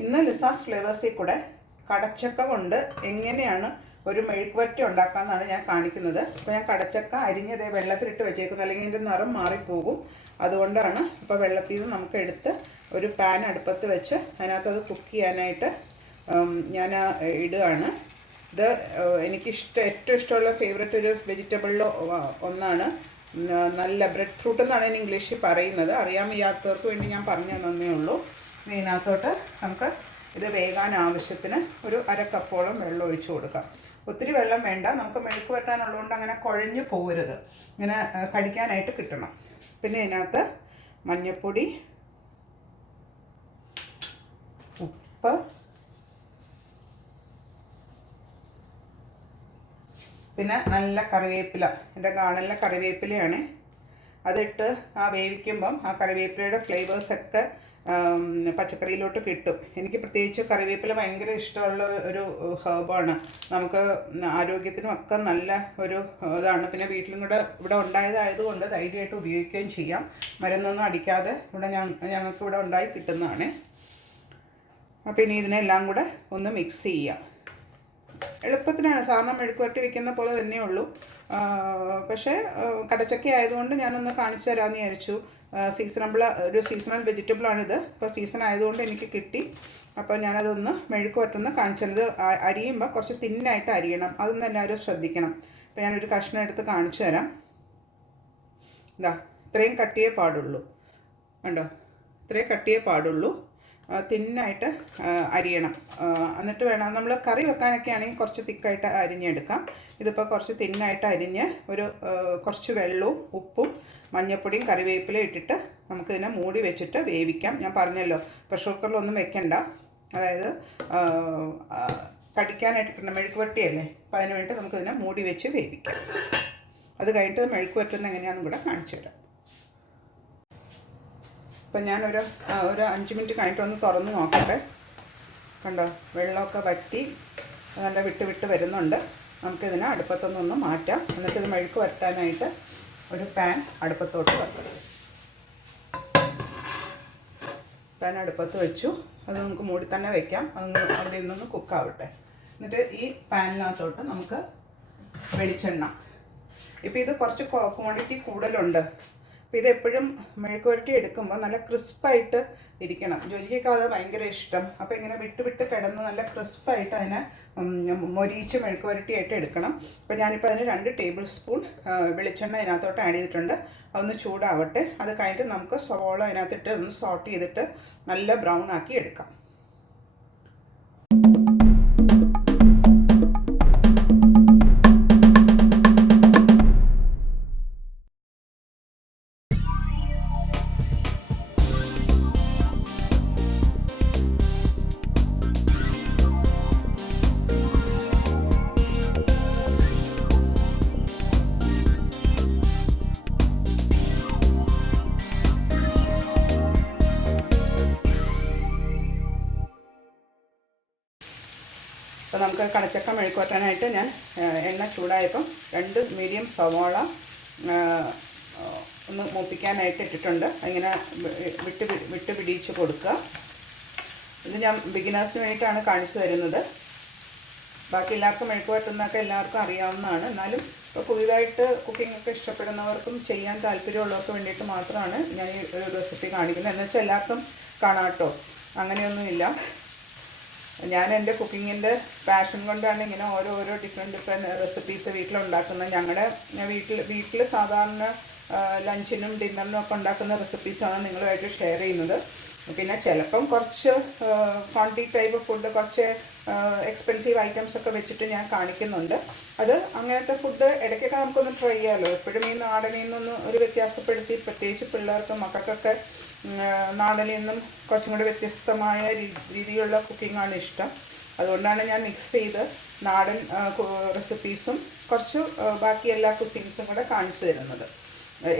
ഇന്ന് ലിസാസ് ഫ്ലേവേഴ്സിൽ കൂടെ കടച്ചക്ക കൊണ്ട് എങ്ങനെയാണ് ഒരു മെഴുക്കുവരട്ടി ഉണ്ടാക്കാമെന്നാണ് ഞാൻ കാണിക്കുന്നത്. അപ്പോൾ ഞാൻ കടച്ചക്ക അരിഞ്ഞതേ വെള്ളത്തിലിട്ട് വെച്ചേക്കുന്നത്, അല്ലെങ്കിൽ ഇതിൻ്റെ നിറം മാറിപ്പോകും. അതുകൊണ്ടാണ് ഇപ്പോൾ വെള്ളത്തിൽ നിന്ന് നമുക്ക് എടുത്ത് ഒരു പാൻ അടുപ്പത്ത് വെച്ച് അതിനകത്ത് അത് കുക്ക് ചെയ്യാനായിട്ട് ഞാൻ ഇടുകയാണ്. ഇത് ഏറ്റവും ഇഷ്ടമുള്ള ഫേവററ്റ് ഒരു വെജിറ്റബിളിലോ ഒന്നാണ്. നല്ല ബ്രെഡ് ഫ്രൂട്ട് എന്നാണ് ഞാൻ ഇംഗ്ലീഷിൽ പറയുന്നത്. അറിയാൻ വയ്യാത്തവർക്ക് വേണ്ടി ഞാൻ പറഞ്ഞു തന്നേ ഉള്ളൂ. ഇതിനകത്തോട്ട് നമുക്ക് ഇത് വേകാൻ ആവശ്യത്തിന് ഒരു അര കപ്പോളം വെള്ളം ഒഴിച്ചു കൊടുക്കാം. ഒത്തിരി വെള്ളം വേണ്ട, നമുക്ക് മെഴുക്ക് വരട്ടാനുള്ളതുകൊണ്ട് അങ്ങനെ കുഴഞ്ഞു പോകരുത്, ഇങ്ങനെ കടിക്കാനായിട്ട് കിട്ടണം. പിന്നെ ഇതിനകത്ത് മഞ്ഞൾപ്പൊടി, ഉപ്പ്, പിന്നെ നല്ല കറിവേപ്പില, എൻ്റെ ഗാർഡനിലെ കറിവേപ്പിലയാണ്. അതിട്ട് വേവിക്കുമ്പം ആ കറിവേപ്പിലയുടെ ഫ്ലേവേഴ്സൊക്കെ പച്ചക്കറിയിലോട്ട് കിട്ടും. എനിക്ക് പ്രത്യേകിച്ച് കറിവേപ്പില ഭയങ്കര ഇഷ്ടമുള്ള ഒരു ഹെർബാണ്. നമുക്ക് ആരോഗ്യത്തിനും ഒക്കെ നല്ല ഒരു ഇതാണ്. പിന്നെ വീട്ടിലും കൂടെ ഇവിടെ ഉണ്ടായതായതുകൊണ്ട് ധൈര്യമായിട്ട് ഉപയോഗിക്കുകയും ചെയ്യാം. മരുന്നൊന്നും അടിക്കാതെ ഞങ്ങൾക്ക് ഇവിടെ ഉണ്ടായി കിട്ടുന്നതാണ്. അപ്പോൾ ഇനി ഇതിനെല്ലാം കൂടെ ഒന്ന് മിക്സ് ചെയ്യാം. എളുപ്പത്തിനാണ്, സാധാരണ മെഴുക്കുവരട്ടി വെക്കുന്ന പോലെ തന്നെയുള്ളൂ. പക്ഷേ കടച്ചക്ക ആയതുകൊണ്ട് ഞാനൊന്ന് കാണിച്ചു തരാമെന്ന് വിചാരിച്ചു. സീസണൽ വെജിറ്റബിളാണിത്. ഇപ്പോൾ സീസൺ ആയതുകൊണ്ട് എനിക്ക് കിട്ടി. അപ്പോൾ ഞാനതൊന്ന് മെഴുക്കുവരട്ടുന്ന കാണിച്ചത്. അരിയുമ്പോൾ കുറച്ച് തിന്നായിട്ട് അരിയണം, അതൊന്നും എല്ലാവരും ശ്രദ്ധിക്കണം. അപ്പോൾ ഞാനൊരു കഷ്ണം എടുത്ത് കാണിച്ചു തരാം. ഇതാ ഇത്രയും കട്ടിയേ പാടുള്ളൂ, കണ്ടോ, ഇത്രയും കട്ടിയേ പാടുള്ളൂ. തിന്നായിട്ട് അരിയണം. എന്നിട്ട് വേണം നമ്മൾ കറി വെക്കാനൊക്കെ ആണെങ്കിൽ കുറച്ച് തിക്കായിട്ട് അരിഞ്ഞെടുക്കാം. ഇതിപ്പോൾ കുറച്ച് തിന്നായിട്ട് അരിഞ്ഞ് കുറച്ച് വെള്ളവും ഉപ്പും മഞ്ഞൾപ്പൊടിയും കറിവേപ്പിലയും ഇട്ടിട്ട് നമുക്കിതിനെ മൂടി വെച്ചിട്ട് വേവിക്കാം. ഞാൻ പറഞ്ഞല്ലോ, പ്രഷർ കുക്കറിലൊന്നും വെക്കണ്ട. അതായത് കടിക്കാനായിട്ട് കിട്ടുന്ന മെഴുക്കുവരട്ടിയല്ലേ, അപ്പോൾ അതിന് വേണ്ടി നമുക്കിതിനെ മൂടി വെച്ച് വേവിക്കാം. അത് കഴിഞ്ഞിട്ട് മെഴുക്ക് വരട്ടുന്നത് എങ്ങനെയാണെന്നും കൂടെ കാണിച്ചു തരാം. അപ്പം ഞാനൊരു 5 മിനിറ്റ് കഴിഞ്ഞിട്ടൊന്ന് തുറന്ന് നോക്കട്ടെ. കണ്ടോ, വെള്ളമൊക്കെ വറ്റി നല്ല വിട്ട് വരുന്നുണ്ട്. നമുക്കിതിനെ അടുപ്പത്തൊന്നൊന്ന് മാറ്റാം. എന്നിട്ടിത് മെഴുക്ക് വരട്ടാനായിട്ട് ഒരു പാൻ അടുപ്പത്തോട്ട് വെക്കണം. പാൻ അടുപ്പത്ത് വെച്ചു. അത് നമുക്ക് മൂടി തന്നെ വയ്ക്കാം. അതൊന്ന് അവിടെ നിന്നൊന്ന് കുക്കാവട്ടെ. എന്നിട്ട് ഈ പാനിനകത്തോട്ട് നമുക്ക് വെളിച്ചെണ്ണ. ഇപ്പോൾ ഇത് കുറച്ച് ക്വാണ്ടിറ്റി കൂടുതലുണ്ട്. അപ്പോൾ ഇതെപ്പോഴും മെഴുക്ക് വരട്ടി എടുക്കുമ്പോൾ നല്ല ക്രിസ്പായിട്ട് ഇരിക്കണം. ജോജിക്കൊക്കെ അത് ഭയങ്കര ഇഷ്ടം. അപ്പോൾ ഇങ്ങനെ വിട്ട് കിടന്ന് നല്ല ക്രിസ്പായിട്ട് അതിനെ മൊരിയിച്ച് മെഴുക്ക് വരട്ടിയായിട്ട് എടുക്കണം. അപ്പോൾ ഞാനിപ്പോൾ അതിന് 2 ടേബിൾ സ്പൂൺ വെളിച്ചെണ്ണ അതിനകത്തോട്ട് ആഡ് ചെയ്തിട്ടുണ്ട്. അതൊന്ന് ചൂടാവട്ടെ. അത് കഴിഞ്ഞിട്ട് നമുക്ക് സവോള അതിനകത്തിട്ട് ഒന്ന് സോട്ട് ചെയ്തിട്ട് നല്ല ബ്രൗൺ ആക്കി എടുക്കാം. അപ്പോൾ നമുക്ക് കടച്ചക്ക മെഴുക്ക് വരട്ടാനായിട്ട് ഞാൻ എണ്ണ ചൂടായപ്പം 2 മീഡിയം സവാള ഒന്ന് മൂപ്പിക്കാനായിട്ട് ഇട്ടിട്ടുണ്ട്. അങ്ങനെ വിട്ട് പിടിച്ച് കൊടുക്കുക. ഇത് ഞാൻ ബിഗിനേഴ്സിന് വേണ്ടിയിട്ടാണ് കാണിച്ചു തരുന്നത്. ബാക്കി എല്ലാവർക്കും മെഴുക്ക് വരട്ടുന്നതൊക്കെ എല്ലാവർക്കും അറിയാവുന്നതാണ്. എന്നാലും ഇപ്പോൾ പുതിയതായിട്ട് കുക്കിംഗ് ഒക്കെ ഇഷ്ടപ്പെടുന്നവർക്കും ചെയ്യാൻ താല്പര്യമുള്ളവർക്ക് വേണ്ടിയിട്ട് മാത്രമാണ് ഞാൻ ഈ ഒരു റെസിപ്പി കാണിക്കുന്നത്. എന്ന് വെച്ചാൽ എല്ലാവർക്കും കാണാം കേട്ടോ, അങ്ങനെയൊന്നുമില്ല. ഞാൻ എൻ്റെ കുക്കിങ്ങിൻ്റെ പാഷൻ കൊണ്ടാണ് ഇങ്ങനെ ഓരോ ഡിഫറെൻറ്റ് റെസിപ്പീസ് വീട്ടിലുണ്ടാക്കുന്നത്. ഞങ്ങളുടെ വീട്ടിൽ സാധാരണ ലഞ്ചിനും ഡിന്നറിനും ഒക്കെ ഉണ്ടാക്കുന്ന റെസിപ്പീസാണ് നിങ്ങളുമായിട്ട് ഷെയർ ചെയ്യുന്നത്. പിന്നെ ചിലപ്പം കുറച്ച് ക്വാണ്ടിറ്റി ടൈപ്പ് ഫുഡ്, കുറച്ച് എക്സ്പെൻസീവ് ഐറ്റംസ് ഒക്കെ വെച്ചിട്ട് ഞാൻ കാണിക്കുന്നുണ്ട്. അത് അങ്ങനത്തെ ഫുഡ് ഇടയ്ക്കൊക്കെ നമുക്കൊന്ന് ട്രൈ ചെയ്യാമല്ലോ. എപ്പോഴും ഈ നാടനിൽ നിന്നൊന്ന് ഒരു വ്യത്യാസപ്പെടുത്തി, പ്രത്യേകിച്ച് പിള്ളേർക്കും മക്കൾക്കൊക്കെ നാടനിൽ നിന്നും കുറച്ചും കൂടി വ്യത്യസ്തമായ രീതിയിലുള്ള കുക്കിങ്ങാണ് ഇഷ്ടം. അതുകൊണ്ടാണ് ഞാൻ മിക്സ് ചെയ്ത് നാടൻ റെസിപ്പീസും കുറച്ച് ബാക്കി എല്ലാ കുക്കിങ്സും കൂടെ കാണിച്ചു തരുന്നത്.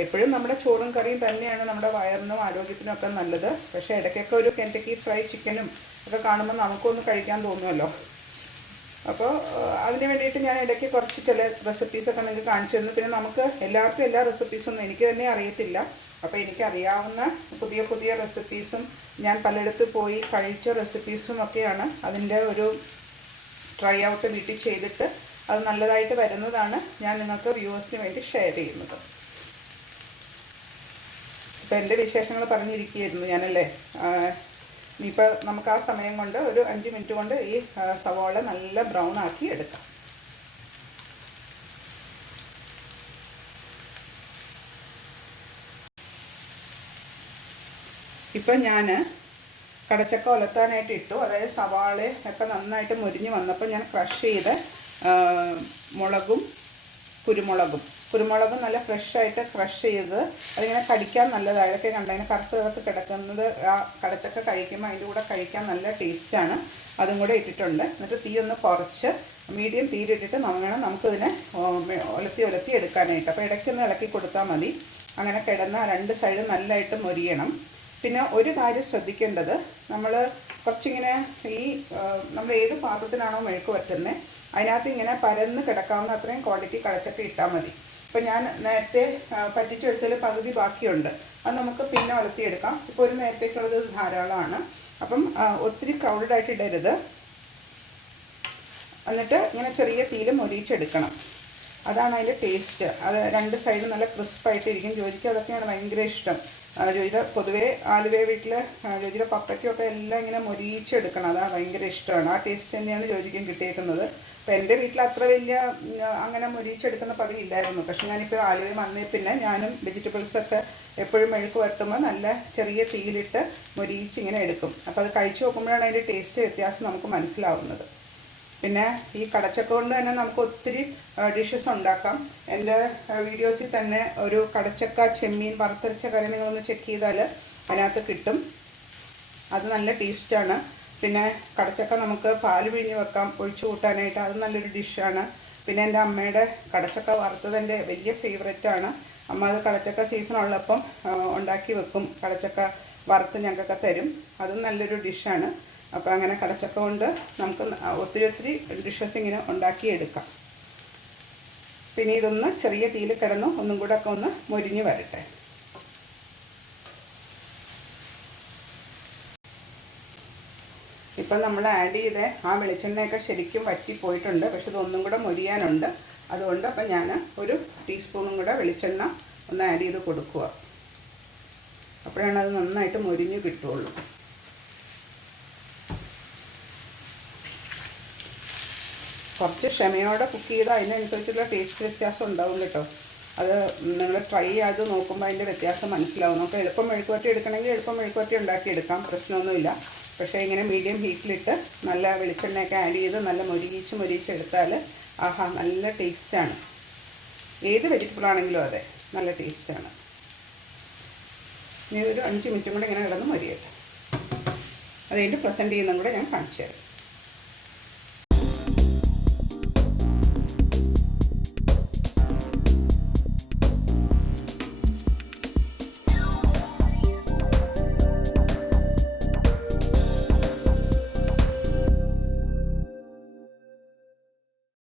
എപ്പോഴും നമ്മുടെ ചോറും കറിയും തന്നെയാണ് നമ്മുടെ വയറിനും ആരോഗ്യത്തിനും ഒക്കെ നല്ലത്. പക്ഷേ ഇടയ്ക്കൊക്കെ ഒരു കെൻറ്റക്കി ഫ്രൈ ചിക്കനും ഒക്കെ കാണുമ്പോൾ നമുക്കൊന്ന് കഴിക്കാൻ തോന്നുമല്ലോ. അപ്പോൾ അതിന് വേണ്ടിയിട്ട് ഞാൻ ഇടയ്ക്ക് കുറച്ച് ചില റെസിപ്പീസൊക്കെ നിങ്ങൾക്ക് കാണിച്ചു തന്നു. പിന്നെ നമുക്ക് എല്ലാവർക്കും എല്ലാ റെസിപ്പീസൊന്നും എനിക്ക് തന്നെ അറിയത്തില്ല. അപ്പോൾ എനിക്കറിയാവുന്ന പുതിയ പുതിയ റെസിപ്പീസും ഞാൻ പലയിടത്ത് പോയി കഴിച്ച റെസിപ്പീസും ഒക്കെയാണ് അതിൻ്റെ ഒരു ട്രൈ ഔട്ട് വീട്ടിൽ ചെയ്തിട്ട് അത് നല്ലതായിട്ട് വരുന്നതാണ് ഞാൻ നിങ്ങൾക്ക് വ്യൂവേഴ്സിന് വേണ്ടി ഷെയർ ചെയ്യുന്നത്. ഇപ്പോൾ എൻ്റെ വിശേഷങ്ങൾ പറഞ്ഞിരിക്കുകയായിരുന്നു ഞാനല്ലേ. ഇനിയിപ്പോൾ നമുക്ക് ആ സമയം കൊണ്ട് ഒരു 5 മിനിറ്റ് കൊണ്ട് ഈ സവാള നല്ല ബ്രൗൺ ആക്കി എടുക്കാം. ഇപ്പം ഞാൻ കടച്ചക്ക ഉലത്താനായിട്ട് ഇട്ടു. അതായത് സവാള ഒക്കെ നന്നായിട്ട് മുരിഞ്ഞ് വന്നപ്പോൾ ഞാൻ ക്രഷ് ചെയ്ത് മുളകും കുരുമുളകും നല്ല ഫ്രഷായിട്ട് ക്രഷ് ചെയ്ത് അതിങ്ങനെ കടിക്കാൻ നല്ലതാണ്. അതൊക്കെ കണ്ടതിന് കറുത്ത് കിടക്കുന്നത് ആ കടച്ചക്ക കഴിക്കുമ്പോൾ അതിൻ്റെ കൂടെ കഴിക്കാൻ നല്ല ടേസ്റ്റാണ്. അതും കൂടെ ഇട്ടിട്ടുണ്ട്. എന്നിട്ട് തീ ഒന്ന് കുറച്ച് മീഡിയം തീയിലിട്ടിട്ട് നമുക്കിതിനെ ഒലത്തി എടുക്കാനായിട്ട്. അപ്പോൾ ഇടയ്ക്കൊന്ന് ഇളക്കി കൊടുത്താൽ മതി. അങ്ങനെ കിടന്ന 2 സൈഡും നല്ലതായിട്ട് മൊരിയണം. പിന്നെ ഒരു കാര്യം ശ്രദ്ധിക്കേണ്ടത്, നമ്മൾ കുറച്ചിങ്ങനെ നമ്മൾ ഏത് പാത്രത്തിനാണോ മെഴുക്ക് വറ്റുന്നത് അതിനകത്ത് ഇങ്ങനെ പരന്ന് കിടക്കാവുന്ന അത്രയും ക്വാണ്ടിറ്റി കടച്ചക്ക ഇട്ടാൽ മതി. ഇപ്പോൾ ഞാൻ നേരത്തെ പറ്റിച്ച് വെച്ചാൽ പകുതി ബാക്കിയുണ്ട്. അത് നമുക്ക് പിന്നെ വളർത്തിയെടുക്കാം. ഇപ്പോൾ ഒരു നേരത്തേക്കുള്ളത് ധാരാളമാണ്. അപ്പം ഒത്തിരി ക്രൗഡഡ് ആയിട്ട് ഇടരുത്. എന്നിട്ട് ഇങ്ങനെ ചെറിയ തീയിൽ മൊരിയിച്ചെടുക്കണം. അതാണ് അതിൻ്റെ ടേസ്റ്റ്. അത് 2 സൈഡും നല്ല ക്രിസ്പായിട്ടിരിക്കും. ജോജിക്ക് അതൊക്കെയാണ് ഭയങ്കര ഇഷ്ടം. ജോജിയുടെ പൊതുവേ ആലുവ വീട്ടിൽ ജോജിയുടെ പപ്പയ്ക്കൊക്കെ എല്ലാം ഇങ്ങനെ മൊരിയിച്ചെടുക്കണം. അതാണ് ഭയങ്കര ഇഷ്ടമാണ്. ആ ടേസ്റ്റ് തന്നെയാണ് ജോജിക്കും കിട്ടിയേക്കുന്നത്. അപ്പോൾ എൻ്റെ വീട്ടിൽ അത്ര വലിയ അങ്ങനെ മൊരിയിച്ചെടുക്കുന്ന പതിവില്ലായിരുന്നു. പക്ഷെ ഞാനിപ്പോൾ ആലുവയിൽ വന്നേ പിന്നെ ഞാനും വെജിറ്റബിൾസൊക്കെ എപ്പോഴും മെഴുക്ക് വരട്ടുമ്പോൾ നല്ല ചെറിയ തീയിലിട്ട് മൊരിയിച്ച് ഇങ്ങനെ എടുക്കും. അപ്പോൾ അത് കഴിച്ച് നോക്കുമ്പോഴാണ് അതിൻ്റെ ടേസ്റ്റ് വ്യത്യാസം നമുക്ക് മനസ്സിലാവുന്നത്. പിന്നെ ഈ കടച്ചക്ക കൊണ്ട് തന്നെ നമുക്ക് ഒത്തിരി ഡിഷസ് ഉണ്ടാക്കാം. എൻ്റെ വീഡിയോസിൽ തന്നെ ഒരു കടച്ചക്ക ചെമ്മീൻ വറുത്തരച്ച കറി നിങ്ങളൊന്ന് ചെക്ക് ചെയ്താൽ അതിനകത്ത് കിട്ടും. അത് നല്ല ടേസ്റ്റാണ്. പിന്നെ കടച്ചക്ക നമുക്ക് പാൽ പിഴിഞ്ഞ് വെക്കാം ഒഴിച്ചു കൂട്ടാനായിട്ട്. അത് നല്ലൊരു ഡിഷാണ്. പിന്നെ എൻ്റെ അമ്മയുടെ കടച്ചക്ക വറുത്തത് എൻ്റെ വലിയ ഫേവറേറ്റാണ്. അമ്മ അത് കടച്ചക്ക സീസൺ ഉള്ളപ്പം ഉണ്ടാക്കി വെക്കും. കടച്ചക്ക വറുത്ത് ഞങ്ങൾക്കൊക്കെ തരും. അതും നല്ലൊരു ഡിഷാണ്. അപ്പോൾ അങ്ങനെ കടച്ചക്ക കൊണ്ട് നമുക്ക് ഒത്തിരി ഡിഷസ് ഇങ്ങനെ ഉണ്ടാക്കിയെടുക്കാം. പിന്നെ ഇതൊന്ന് ചെറിയ തീയിൽ കിടന്ന് ഒന്നും കൂടെ ഒക്കെ ഒന്ന് മൊരിഞ്ഞ് വരട്ടെ. ഇപ്പം നമ്മൾ ആഡ് ചെയ്ത് ആ വെളിച്ചെണ്ണയൊക്കെ ശരിക്കും വറ്റിപ്പോയിട്ടുണ്ട്. പക്ഷെ ഇതൊന്നും കൂടെ മൊരിയാനുണ്ട്. അതുകൊണ്ട് അപ്പം ഞാൻ ഒരു ടീസ്പൂണും കൂടെ വെളിച്ചെണ്ണ ഒന്ന് ആഡ് ചെയ്ത് കൊടുക്കുക. അപ്പോഴാണ് അത് നന്നായിട്ട് മൊരിഞ്ഞ് കിട്ടുള്ളൂ. കുറച്ച് ക്ഷമയോടെ കുക്ക് ചെയ്താൽ അതിനനുസരിച്ചുള്ള ടേസ്റ്റ് വ്യത്യാസം ഉണ്ടാവും കേട്ടോ. അത് നിങ്ങൾ ട്രൈ ചെയ്ത് നോക്കുമ്പോൾ അതിൻ്റെ വ്യത്യാസം മനസ്സിലാവും. നമുക്ക് എളുപ്പം മെഴുക്കുവരട്ടി എടുക്കണമെങ്കിൽ എളുപ്പം മെഴുക്കുവരട്ടി ഉണ്ടാക്കിയെടുക്കാം, പ്രശ്നമൊന്നുമില്ല. പക്ഷേ ഇങ്ങനെ മീഡിയം ഹീറ്റിലിട്ട് നല്ല വെളിച്ചെണ്ണയൊക്കെ ആഡ് ചെയ്ത് നല്ല മൊരിയിച്ചെടുത്താൽ ആഹാ നല്ല ടേസ്റ്റാണ്. ഏത് വെജിറ്റബിൾ ആണെങ്കിലും അതെ നല്ല ടേസ്റ്റാണ്. ഇനി ഒരു 5 മിനിറ്റും കൂടെ ഇങ്ങനെ കിടന്ന് മൊരിയട്ടെ. അത് കഴിഞ്ഞിട്ട് പ്രസൻറ്റ് ചെയ്യുന്നതും കൂടെ ഞാൻ കാണിച്ചു തരാം.